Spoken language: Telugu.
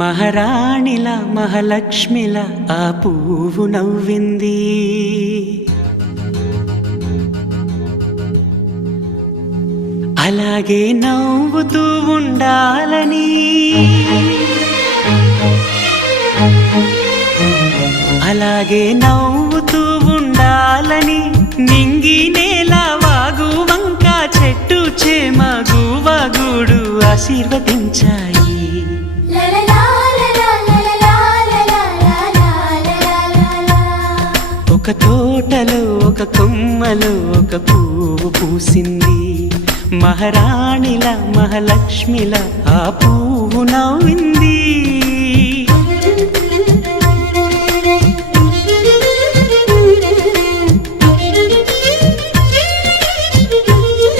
మహారాణిల మహాలక్ష్మిల ఆ పువ్వు నవ్వింది. అలాగే నవ్వుతూ ఉండాలని, అలాగే నవ్వుతూ ఉండాలని నింగి నేల వాగు వంక చెట్టు చేమ గువగూడు ఆశీర్వదించాయి. ఒక తోటలో ఒక కొమ్మలో ఒక పువ్వు పూసింది. మహారాణిల మహాలక్ష్మిల ఆ పువ్వు నవ్వింది.